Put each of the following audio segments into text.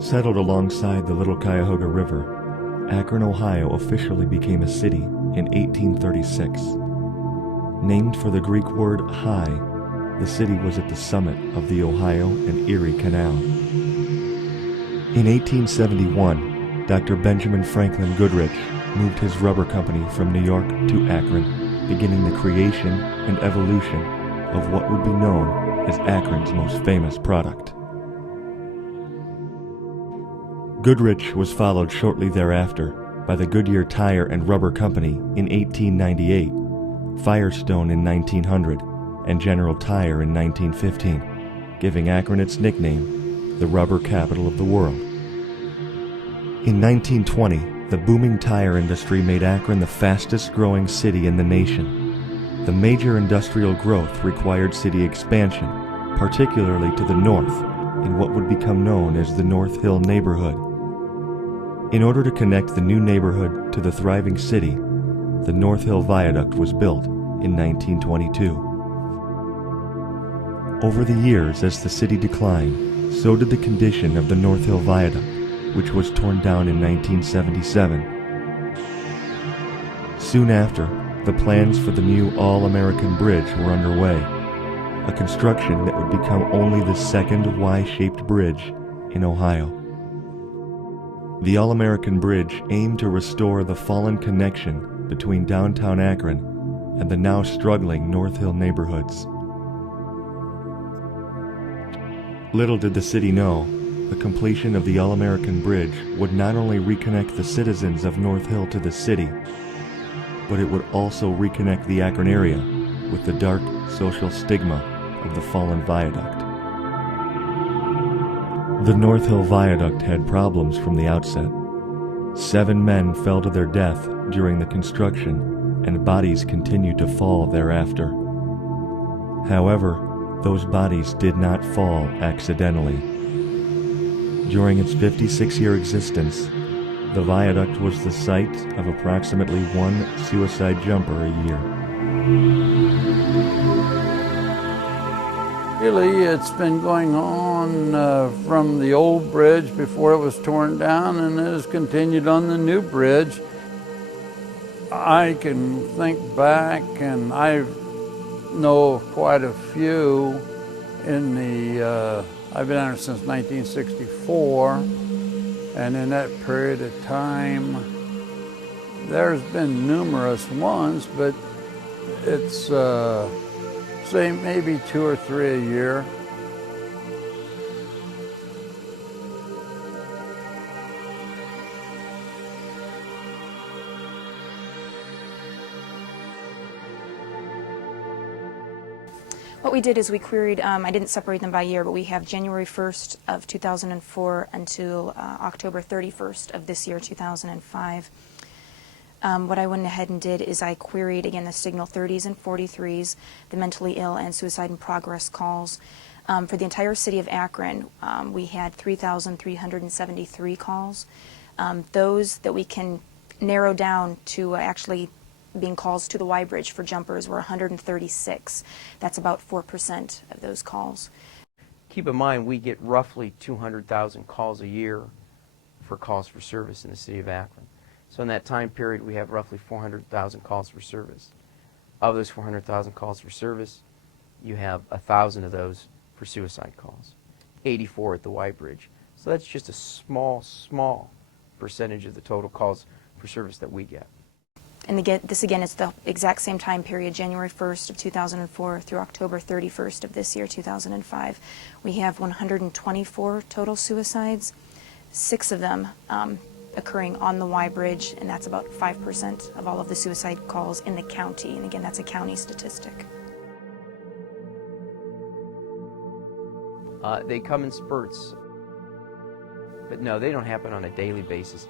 Settled alongside the Little Cuyahoga River, Akron, Ohio officially became a city in 1836. Named for the Greek word high, the city was at the summit of the Ohio and Erie Canal. In 1871, Dr. Benjamin Franklin Goodrich moved his rubber company from New York to Akron, beginning the creation and evolution of what would be known as Akron's most famous product. Goodrich was followed shortly thereafter by the Goodyear Tire and Rubber Company in 1898, Firestone in 1900, and General Tire in 1915, giving Akron its nickname, the rubber capital of the world. In 1920, the booming tire industry made Akron the fastest growing city in the nation. The major industrial growth required city expansion, particularly to the north, in what would become known as the North Hill neighborhood. In order to connect the new neighborhood to the thriving city, the North Hill Viaduct was built in 1922. Over the years, as the city declined, so did the condition of the North Hill Viaduct, which was torn down in 1977. Soon after, the plans for the new All-American Bridge were underway, a construction that would become only the second Y-shaped bridge in Ohio. The All-American Bridge aimed to restore the fallen connection between downtown Akron and the now struggling North Hill neighborhoods. Little did the city know, the completion of the All-American Bridge would not only reconnect the citizens of North Hill to the city, but it would also reconnect the Akron area with the dark social stigma of the fallen viaduct. The North Hill Viaduct had problems from the outset. 7 men fell to their death during the construction, and bodies continued to fall thereafter. However, those bodies did not fall accidentally. During its 56-year existence, the viaduct was the site of approximately 1 suicide jumper a year. Really, it's been going on from the old bridge before it was torn down, and it has continued on the new bridge. I can think back, and I know of quite a few in the, I've been on it since 1964, and in that period of time, there's been numerous ones, but it's, say maybe 2 or 3 a year. What we did is we queried, I didn't separate them by year, but we have January 1st of 2004 until October 31st of this year, 2005. What I went ahead and did is I queried, again, the signal 30s and 43s, the mentally ill and suicide in progress calls. For the entire city of Akron, we had 3,373 calls. Those that we can narrow down to actually being calls to the Y Bridge for jumpers were 136. That's about 4% of those calls. Keep in mind, we get roughly 200,000 calls a year for calls for service in the city of Akron. So in that time period, we have roughly 400,000 calls for service. Of those 400,000 calls for service, you have 1,000 of those for suicide calls, 84 at the Y Bridge. So that's just a small percentage of the total calls for service that we get. And again, this again is the exact same time period, January 1st of 2004 through October 31st of this year, 2005. We have 124 total suicides, 6 of them occurring on the Y Bridge, and that's about 5% of all of the suicide calls in the county. And again, that's a county statistic. They come in spurts, but no, they don't happen on a daily basis.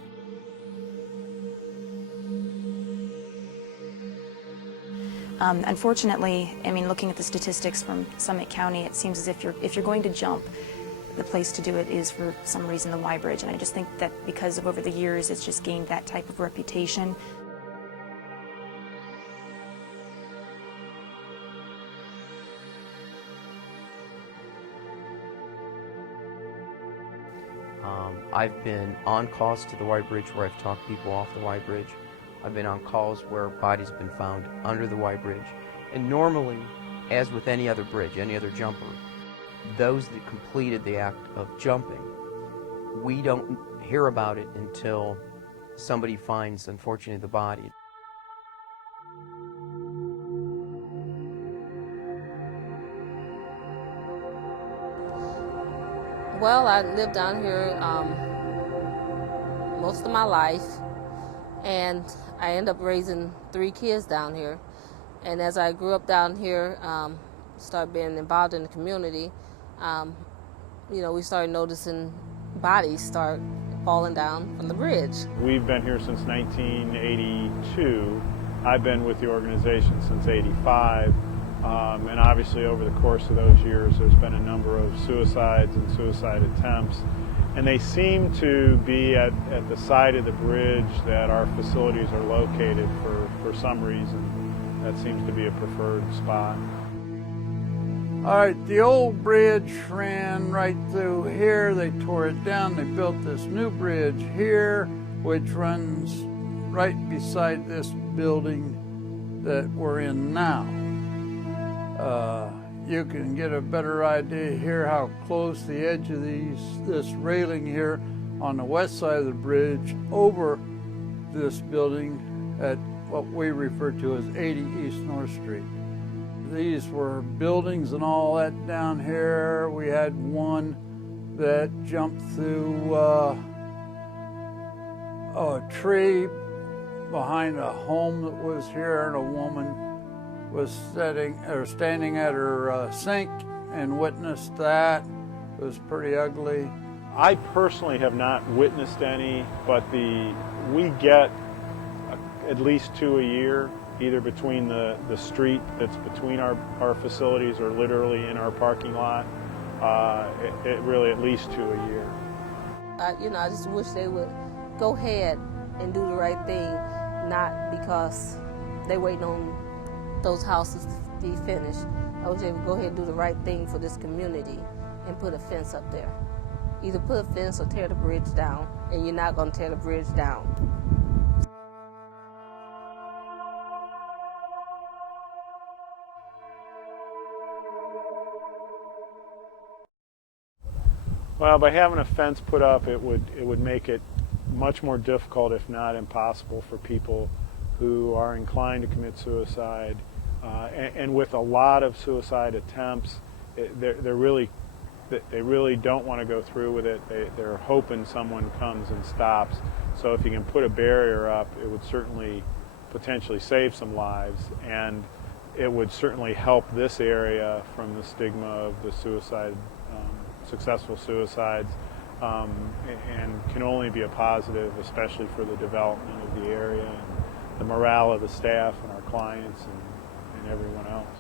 Unfortunately, I mean, looking at the statistics from Summit County, it seems as if you're going to jump, the place to do it is for some reason the Y Bridge. And I just think that because of over the years, it's just gained that type of reputation. I've been on calls to the Y Bridge where I've talked people off the Y Bridge. I've been on calls where bodies have been found under the Y Bridge. And normally, as with any other bridge, any other jumper, those that completed the act of jumping, we don't hear about it until somebody finds, unfortunately, the body. Well, I lived down here most of my life, and I ended up raising 3 kids down here. And as I grew up down here, started being involved in the community, we started noticing bodies start falling down from the bridge. We've been here since 1982. I've been with the organization since '85. And obviously over the course of those years there's been a number of suicides and suicide attempts, and they seem to be at the side of the bridge that our facilities are located for some reason. That seems to be a preferred spot. All right, the old bridge ran right through here. They tore it down. They built this new bridge here, which runs right beside this building that we're in now. You can get a better idea here how close the edge of this railing here on the west side of the bridge over this building at what we refer to as 80 East North Street. These were buildings and all that down here. We had one that jumped through a tree behind a home that was here, and a woman was standing at her sink and witnessed that. It was pretty ugly. I personally have not witnessed any, but we get at least 2 a year, either between the street that's between our facilities or literally in our parking lot. It really at least 2 a year. I just wish they would go ahead and do the right thing, not because they waiting on those houses to be finished. I wish they would go ahead and do the right thing for this community and put a fence up there. Either put a fence or tear the bridge down, and you're not going to tear the bridge down. Well, by having a fence put up, it would make it much more difficult, if not impossible, for people who are inclined to commit suicide. And with a lot of suicide attempts, they really don't want to go through with it. They're hoping someone comes and stops. So if you can put a barrier up, it would certainly potentially save some lives, and it would certainly help this area from the stigma of the successful suicides, and can only be a positive, especially for the development of the area and the morale of the staff and our clients and everyone else.